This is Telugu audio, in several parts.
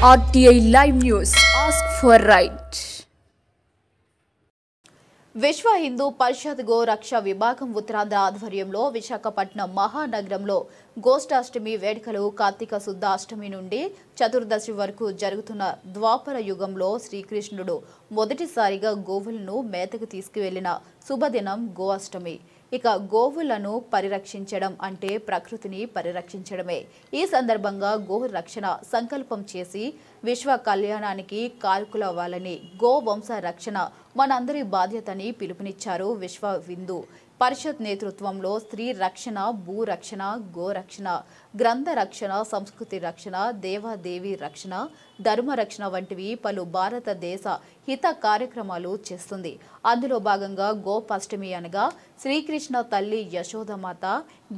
RTI Live News. Ask for right. విశ్వ హిందూ పరిషత్ గో రక్ష విభాగం ఉత్తరాంధ్ర ఆధ్వర్యంలో విశాఖపట్నం మహానగరంలో గోష్ఠాష్టమి వేడుకలు కార్తీక శుద్ధ అష్టమి నుండి చతుర్దశి వరకు జరుగుతున్న ద్వాపర యుగంలో శ్రీకృష్ణుడు మొదటిసారిగా గోవులను మేతకు తీసుకువెళ్లిన శుభదినం గో అష్టమి. ఇక గోవులను పరిరక్షించడం అంటే ప్రకృతిని పరిరక్షించడమే. ఈ సందర్భంగా గో రక్షణ సంకల్పం చేసి విశ్వ కళ్యాణానికి కారకులవ్వాలని, గో వంశ రక్షణ మనందరి బాధ్యతని పిలుపునిచ్చారు విశ్వ హిందూ పరిషత్ నేతృత్వంలో. స్త్రీ రక్షణ, భూ రక్షణ, గో రక్షణ, గ్రంథ రక్షణ, సంస్కృతి రక్షణ, దేవాదేవి రక్షణ, ధర్మ రక్షణ వంటివి పలు భారతదేశ హిత కార్యక్రమాలు చేస్తుంది. అందులో భాగంగా గోపాష్టమి అనగా శ్రీకృష్ణ తల్లి యశోదమాత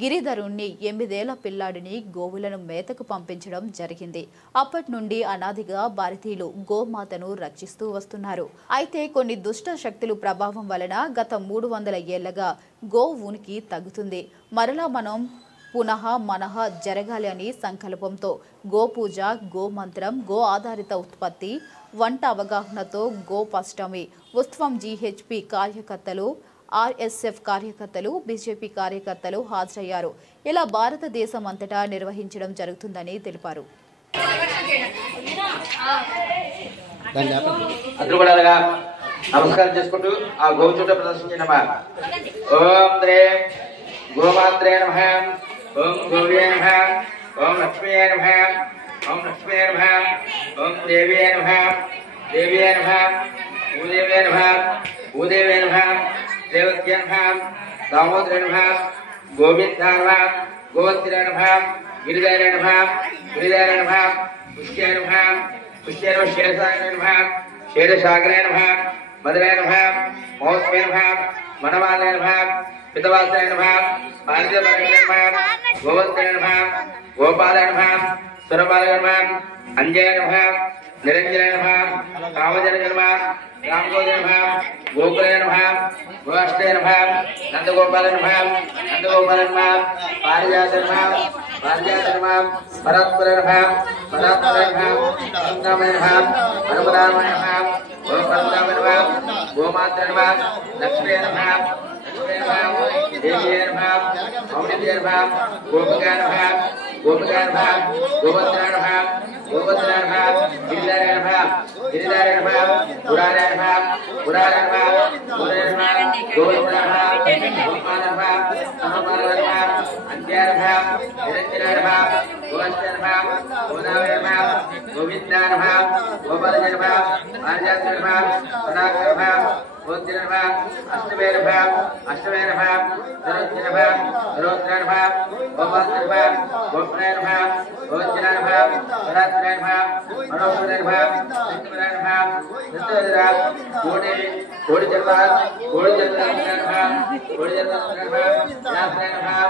గిరిధరుణ్ణి 8 ఏళ్ల పిల్లాడిని గోవులను మేతకు పంపించడం జరిగింది. అప్పటి నుండి అనాదిగా భారతీయులు గోమాతను రక్షిస్తూ వస్తున్నారు. అయితే కొన్ని దుష్ట శక్తుల ప్రభావం వలన గత 300 ఏళ్లగా గో ఉనికి తగ్గుతుంది. మరలా మనం పునః మనః జరగాలి అని సంకల్పంతో గోపూజ, గోమంత్రం, గో ఆధారిత ఉత్పత్తి, వంట అవగాహనతో గోపాష్టమి ఉత్సవం జీహెచ్పీ కార్యకర్తలు, ఆర్ఎస్ఎఫ్ కార్యకర్తలు, బీజేపీ కార్యకర్తలు హాజరయ్యారు. ఇలా భారతదేశం అంతటా నిర్వహించడం జరుగుతుందని తెలిపారు. నమస్కారం చేసుకుంటూ ఆ గోవు చుట్టూ ప్రదర్శించినమా. ఓం శ్రీ గోమాత్రే నమః, ఓం గౌర్యే నమః, ఓం లక్ష్మీయే నమః, ఓం లక్ష్మీయే నమః, ఓం దేవ్యే నమః, దేవ్యే నమః, భూదేవ్యే నమః, భూదేవ్యే నమః, దేవత్యే నమః, దామోదరే నమః, గోవిందాయ నమః, గోత్రే నమః, గిరిధరే నమః, గిరిధరే నమః, పుష్యే నమః, పుష్యే నమః, శేషాయ నమః, క్షీరసాగరే నమః, మధురే నమః, మహోత్సవే నమః, మనవాలే నమః, పితవాసే నమః, పారిజాతరే నమః, గోవంతే నమః, గోపాలే నమః, సురపాలే నమః, అంజయ నమః, నిరంజనే నమః, కామజనే నమః, రామగోదే నమః, గోకులే నమః, గోష్ఠే నమః, నందగోపాలే నమః, నందగోపాలే నమః, పారిజాతే నమః, పారిజాతే నమః, పరాత్పరే నమః, పరాత్పరే నమః, సంగమే నమః, పరమరామాయ నమః, గోపరమరామాయ నమః, గోమాత్రే నమః, లక్ష్మీ నమః, లక్ష్మీ నమః, దేవ్యే నమః, అమృతే నమః, గోపకాయ నమః, గోపకాయ నమః, గోవత్రే నమః, గోవత్రే నమః, గిరిధరే నమః, గిరిధరే నమః, పురారే నమః, పురారే నమః, పురే నమః, గోవిందే నమః, గోపాల నమః, సమపాల నమః, అంజయ నమః, నిరంజనే నమః, గోష్ఠే నమః, గోదావరి నమః, గోవిందాయ నమః, గోపాలజ నమః, పారిజాతే నమః, పరాక్రమ నమః, గోత్రే నమః, అష్టమే నమః, అష్టమే నమః, సరోజ్ఞ నమః, సరోజ్ఞ నమః, గోపాత్రే నమః, గోప్రే నమః, గోజ్ఞ నమః, పరాత్రే నమః, మనోహరే నమః, నిత్యవరే నమః, నిత్యవరే కోటి కోటి జన్మ కోటి జన్మ నమః, కోటి జన్మ నమః, యాత్రే నమః,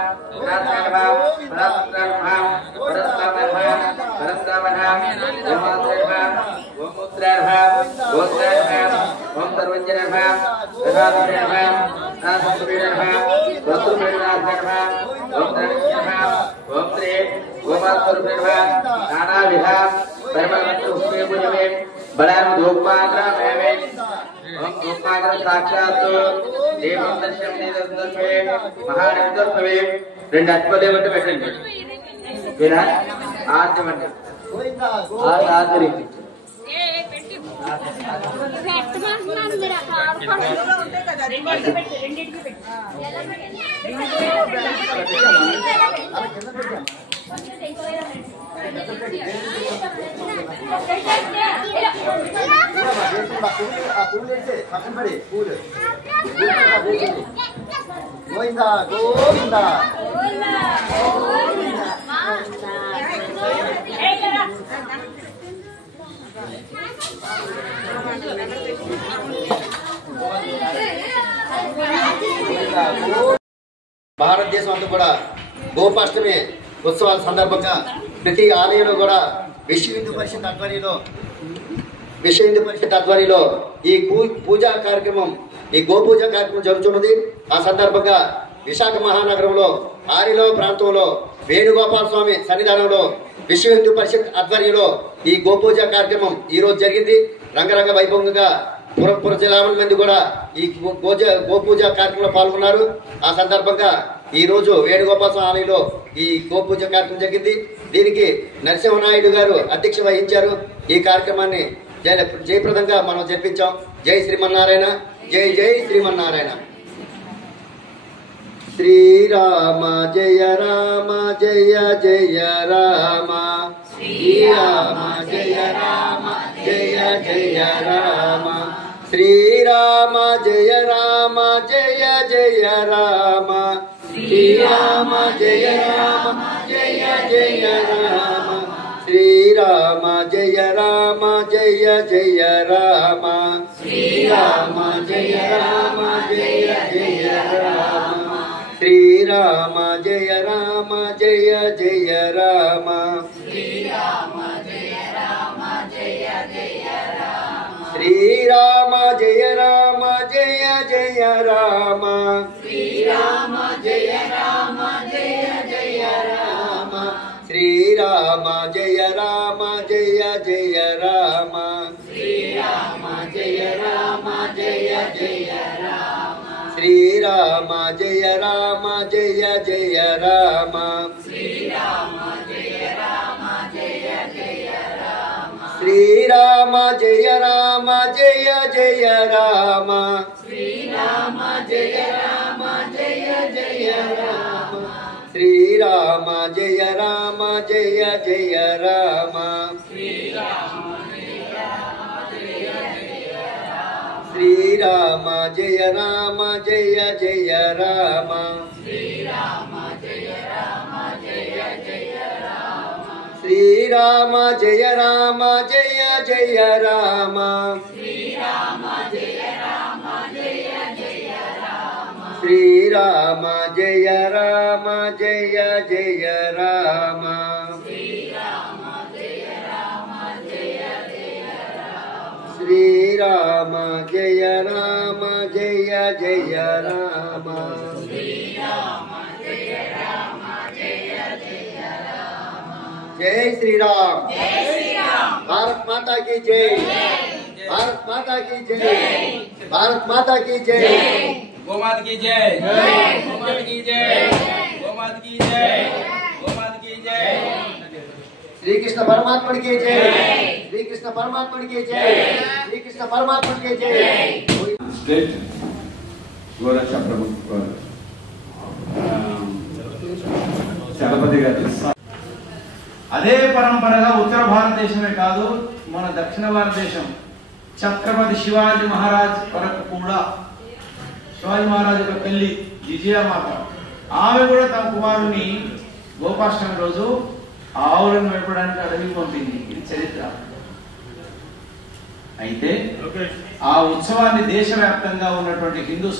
యాత్రే నమః, పరాత్రే నమః, పరస్తామ నమః, పరస్తామ నమః, గోమాత్రే నమః, గోమూత్రే నమః, గోత్రే నమః, ఓం సర్వజ్ఞ నమః, సదాశివే నమః, సదాశివే నమః, గోత్రపేణార్థే నమః, ఓం ధరణ్యే నమః, ఓం శ్రీ గోమాత్రే నమః, నానావిధ సర్వమంత్ర పుష్పే పూజమే బలాం గోపాగ్రమే. ఓం గోపాగ్ర సాక్షాత్ దేవం దర్శనం నిదర్శనమే మహానిదర్శనమే. 2 అశ్వదేవత పెట్టండి. ఏనా ఆర్జమండి ఆర్జరి గోవిందా గోవిందా భారతదేశం అంతా కూడా గోపాష్టమి ఉత్సవాల సందర్భంగా ప్రతి ఆలయంలో కూడా విశ్వ హిందూ పరిషత్ ఆధ్వర్యంలో ఈ పూజా కార్యక్రమం, ఈ గోపూజ కార్యక్రమం జరుగుతున్నది. ఆ సందర్భంగా విశాఖ మహానగరంలో ఆరిలో ప్రాంతంలో వేణుగోపాల స్వామి సన్నిధానంలో విశ్వ హిందూ పరిషత్ ఆధ్వర్యంలో ఈ గోపూజ కార్యక్రమం ఈ రోజు జరిగింది. రంగరంగ వైభవంగా పురజలాభం మంది కూడా ఈ గోపూజ కార్యక్రమంలో పాల్గొన్నారు. ఆ సందర్భంగా ఈ రోజు వేణుగోపాల స్వామి ఆలయంలో ఈ గోపూజ కార్యక్రమం జరిగింది. దీనికి నరసింహనాయుడు గారు అధ్యక్ష వహించారు. ఈ కార్యక్రమాన్ని జయప్రదంగా మనం జరిపించాం. జై శ్రీమన్నారాయణ, జై జై శ్రీమన్నారాయణ. శ్రీరామ జయ రామ జయ జయ రామ, శ్రీరామ జయ రామ జయ జయ రామ, శ్రీరామ జయ రామ జయ జయ రామ, శ్రీరామ జయ రామ జయ జయ రామ, శ్రీరామ జయ రామ జయ జయ రామ, శ్రీరామ జయ రామ జయ జయ రామ, శ్రీరామ జయ రామ జయ జయ రామ, శ్రీరామ జయ రామ జయ జయ రామ, శ్రీరామ జయ రామ జయ జయ రామ, శ్రీరామ జయ రామ జయ జయ రామ, శ్రీరామ జయ రామ జయ జయ రామ, శ్రీరామ జయ రామ జయ జయ రామ, శ్రీరామ జయ రామ జయ జయ రామ, శ్రీరామ జయ రామ జయ జయ రామ, శ్రీరామ జయ రామ జయ జయ రామ, శ్రీరామ జయ రామ జయ జయ రామ, శ్రీరామ జయ రామ జయ జయ రామ, శ్రీరామ శ్రీరామ జయ రామ జయ జయ రామ, శ్రీరామ జయ రామ జయ జయ రామ, శ్రీరామ జయ రామ జయ జయ రామ, శ్రీరామ జయ రామ జయ జయ రామ, శ్రీరామ జయ రామ జయ జయ రామ, శ్రీరామ జయ రామ జయ జయ రామ, శ్రీరామ జయ రామ జయ జయ రామ, శ్రీరామ జయ రామ జయ జయ రామ. జై శ్రీరామ్, జై శ్రీరామ్. భారత్ మాతా की जय, भारत माता की जय, भारत माता की जय, गोमाता की जय, गोमाता की जय, गोमाता की जय, गोमाता की जय. श्री कृष्ण परमात्मा की जय, श्री कृष्ण परमात्मा की जय, श्री कृष्ण परमात्मा की जय. स्टेट గోరక్ష ప్రభుత్వ చలపతి గారు అదే పరంపరగా ఉత్తర భారతదేశమే కాదు మన దక్షిణ భారతదేశం ఛత్రపతి శివాజీ మహారాజ్ వరకు కూడా శివాజీ మహారాజ్ యొక్క తల్లి విజయమాత ఆమె కూడా తమ కుమారుని గోపాష్టమి రోజు ఆవులను మేపడానికి అడవికి పంపింది. ఇది చరిత్ర. అయితే ఆ ఉత్సవాన్ని దేశవ్యాప్తంగా ఉన్నటువంటి హిందూ